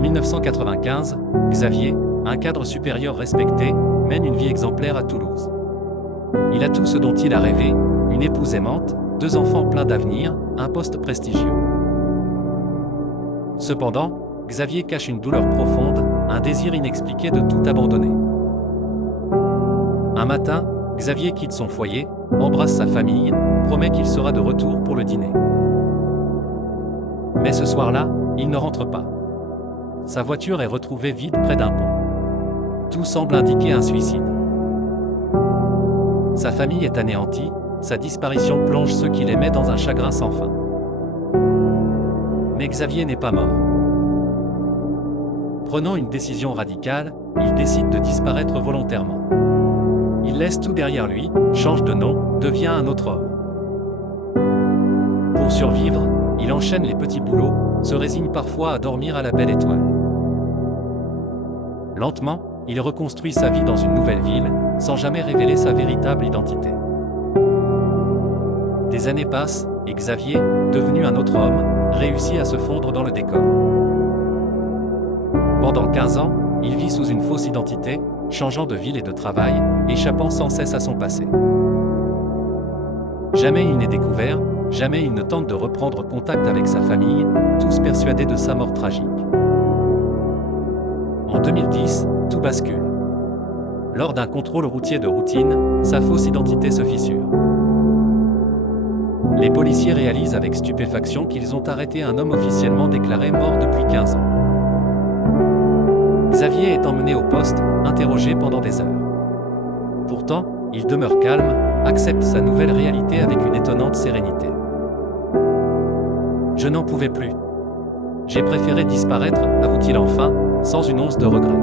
1995, Xavier, un cadre supérieur respecté, mène une vie exemplaire à Toulouse. Il a tout ce dont il a rêvé, une épouse aimante, 2 enfants pleins d'avenir, un poste prestigieux. Cependant, Xavier cache une douleur profonde, un désir inexpliqué de tout abandonner. Un matin, Xavier quitte son foyer, embrasse sa famille, promet qu'il sera de retour pour le dîner. Mais ce soir-là, il ne rentre pas. Sa voiture est retrouvée vide près d'un pont. Tout semble indiquer un suicide. Sa famille est anéantie, sa disparition plonge ceux qui l'aimaient dans un chagrin sans fin. Mais Xavier n'est pas mort. Prenant une décision radicale, il décide de disparaître volontairement. Il laisse tout derrière lui, change de nom, devient un autre homme. Pour survivre, il enchaîne les petits boulots, se résigne parfois à dormir à la belle étoile. Lentement, il reconstruit sa vie dans une nouvelle ville, sans jamais révéler sa véritable identité. Des années passent, et Xavier, devenu un autre homme, réussit à se fondre dans le décor. Pendant 15 ans, il vit sous une fausse identité, changeant de ville et de travail, échappant sans cesse à son passé. Jamais il n'est découvert, jamais il ne tente de reprendre contact avec sa famille, tous persuadés de sa mort tragique. En 2010, tout bascule. Lors d'un contrôle routier de routine, sa fausse identité se fissure. Les policiers réalisent avec stupéfaction qu'ils ont arrêté un homme officiellement déclaré mort depuis 15 ans. Xavier est emmené au poste, interrogé pendant des heures. Pourtant, il demeure calme, accepte sa nouvelle réalité avec une étonnante sérénité. « Je n'en pouvais plus. J'ai préféré disparaître », avoue-t-il enfin, sans une once de regret.